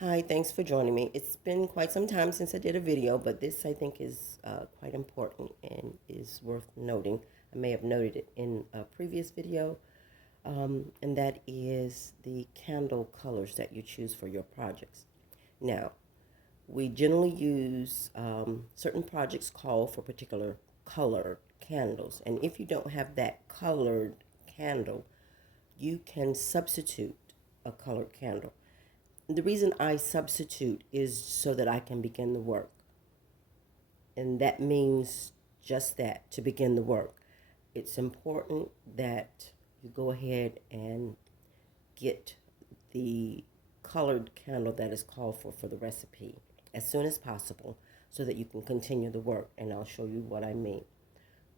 Hi, thanks for joining me. It's been quite some time since I did a video, but this I think is quite important and is worth noting. I may have noted it in a previous video, and that is the candle colors that you choose for your projects. Now, we generally use certain projects call for particular colored candles, and if you don't have that colored candle, you can substitute a colored candle. The reason I substitute is so that I can begin the work. And that means just that, to begin the work. It's important that you go ahead and get the colored candle that is called for the recipe as soon as possible so that you can continue the work. And I'll show you what I mean.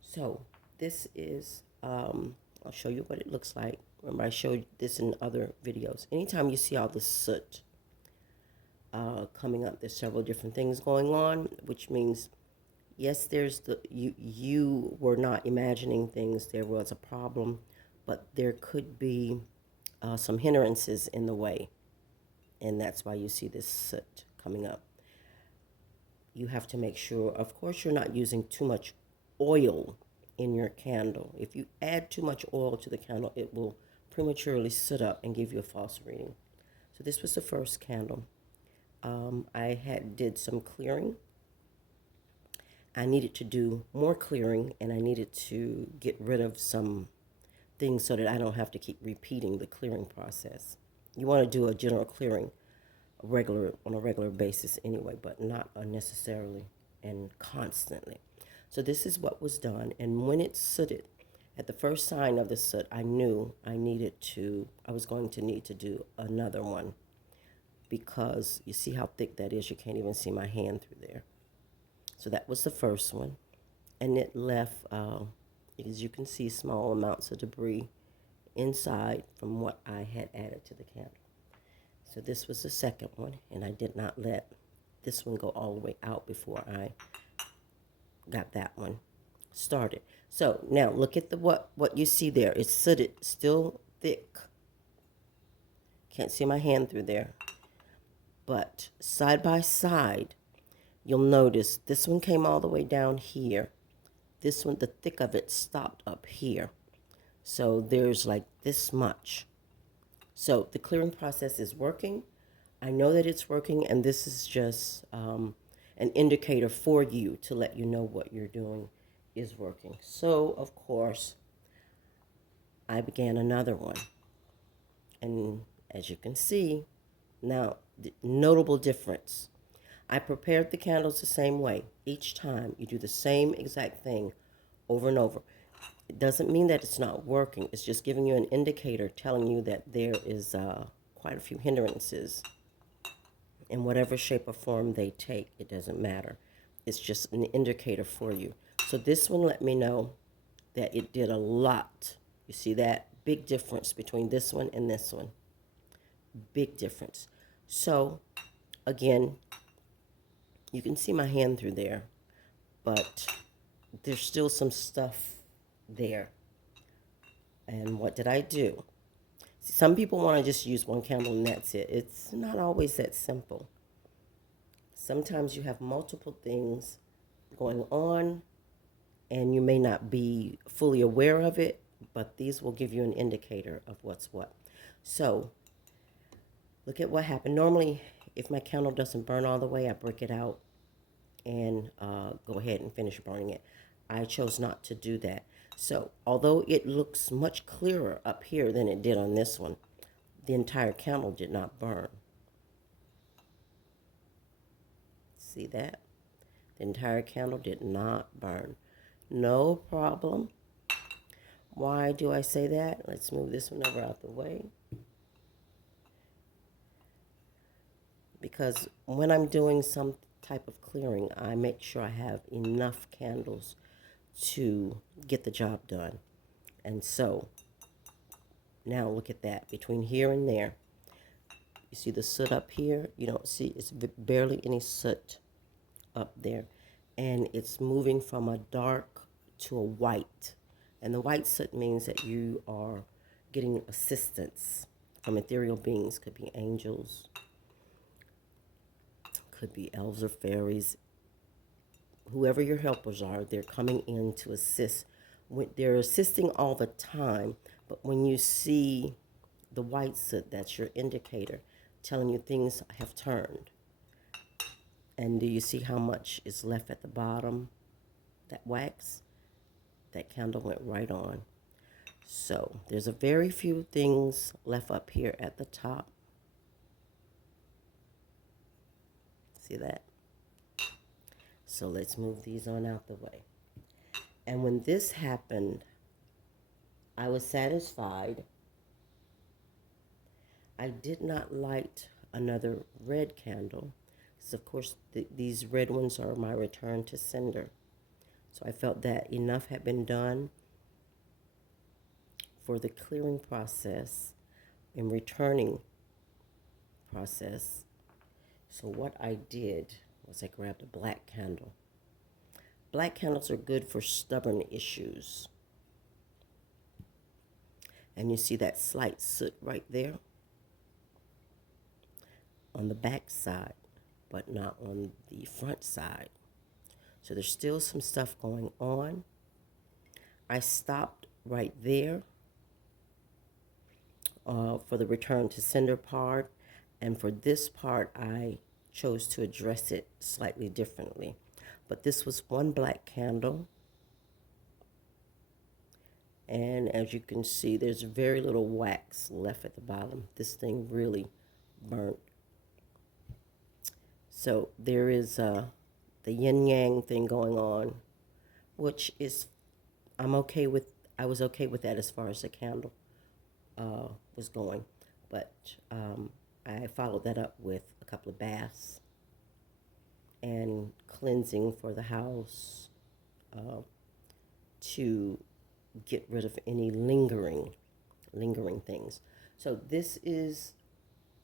So this is, I'll show you what it looks like. Remember, I showed this in other videos. Anytime you see all the soot coming up, there's several different things going on, which means, yes, you were not imagining things. There was a problem, but there could be some hindrances in the way, and that's why you see this soot coming up. You have to make sure, of course, you're not using too much oil in your candle. If you add too much oil to the candle, it will prematurely soot up and give you a false reading. So this was the first candle. I did some clearing. I needed to do more clearing, and I needed to get rid of some things so that I don't have to keep repeating the clearing process. You want to do a general clearing on a regular basis anyway, but not unnecessarily and constantly. So this is what was done, and when it sooted, at the first sign of the soot, I knew I was going to need to do another one, because you see how thick that is. You can't even see my hand through there. So that was the first one, and it left, as you can see, small amounts of debris inside from what I had added to the candle. So this was the second one, and I did not let this one go all the way out before I got that one started. So now look at what you see there. It's sooted, still thick. Can't see my hand through there. But side by side, you'll notice this one came all the way down here. This one, the thick of it stopped up here. So there's like this much. So the clearing process is working. I know that it's working, and this is just an indicator for you to let you know what you're doing is working. So, of course, I began another one. And as you can see, now, the notable difference. I prepared the candles the same way. Each time you do the same exact thing over and over. It doesn't mean that it's not working. It's just giving you an indicator telling you that there is quite a few hindrances in whatever shape or form they take. It doesn't matter. It's just an indicator for you. So this one let me know that it did a lot. You see that? Big difference between this one and this one. Big difference. So, again, you can see my hand through there, but there's still some stuff there. And what did I do? Some people want to just use one candle and that's it. It's not always that simple. Sometimes you have multiple things going on, and you may not be fully aware of it, but these will give you an indicator of what's what. So, look at what happened. Normally, if my candle doesn't burn all the way, I break it out and go ahead and finish burning it. I chose not to do that. So although it looks much clearer up here than it did on this one, the entire candle did not burn. See that? The entire candle did not burn. No problem. Why do I say that? Let's move this one over out the way. Because when I'm doing some type of clearing, I make sure I have enough candles to get the job done. And so, now look at that. Between here and there, you see the soot up here? You don't see, it's barely any soot up there. And it's moving from a dark to a white. And the white soot means that you are getting assistance from ethereal beings. Could be angels, Could be elves or fairies. Whoever your helpers are, they're coming in to assist. They're assisting all the time, but when you see the white soot, that's your indicator telling you things have turned. And do you see how much is left at the bottom? That wax, that candle went right on. So there's a very few things left up here at the top. See that? So let's move these on out the way. And when this happened, I was satisfied. I did not light another red candle because, of course, these red ones are my return to sender. So I felt that enough had been done for the clearing process and returning process. So what I did was I grabbed a black candle. Black candles are good for stubborn issues. And you see that slight soot right there on the back side, but not on the front side. So there's still some stuff going on. I stopped right there for the return to sender part. And for this part, I chose to address it slightly differently. But this was one black candle. And as you can see, there's very little wax left at the bottom. This thing really burnt. So there is the yin yang thing going on, which is I was okay with that as far as the candle was going. But I followed that up with a couple of baths and cleansing for the house to get rid of any lingering things. So this is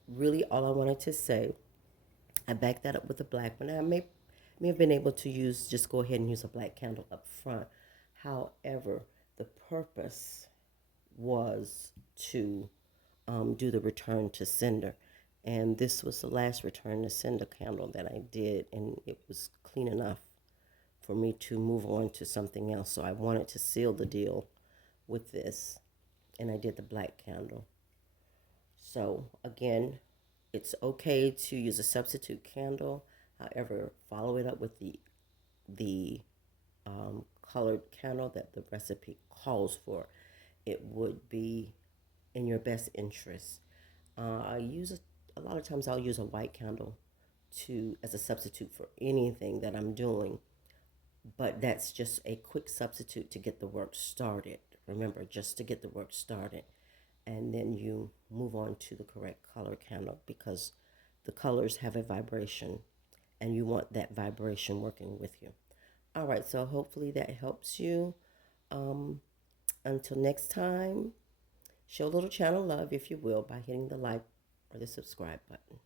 really all I wanted to say. I backed that up with a black one. I may have been able to just go ahead and use a black candle up front. However, the purpose was to do the return to sender. And this was the last return to sender candle that I did, and it was clean enough for me to move on to something else. So I wanted to seal the deal with this, and I did the black candle. So again, it's okay to use a substitute candle. However, follow it up with the colored candle that the recipe calls for. It would be in your best interest. A lot of times I'll use a white candle as a substitute for anything that I'm doing, but that's just a quick substitute to get the work started. Remember, just to get the work started, and then you move on to the correct color candle because the colors have a vibration, and you want that vibration working with you. All right, so hopefully that helps you. Until next time, show a little channel love, if you will, by hitting the like or the subscribe button.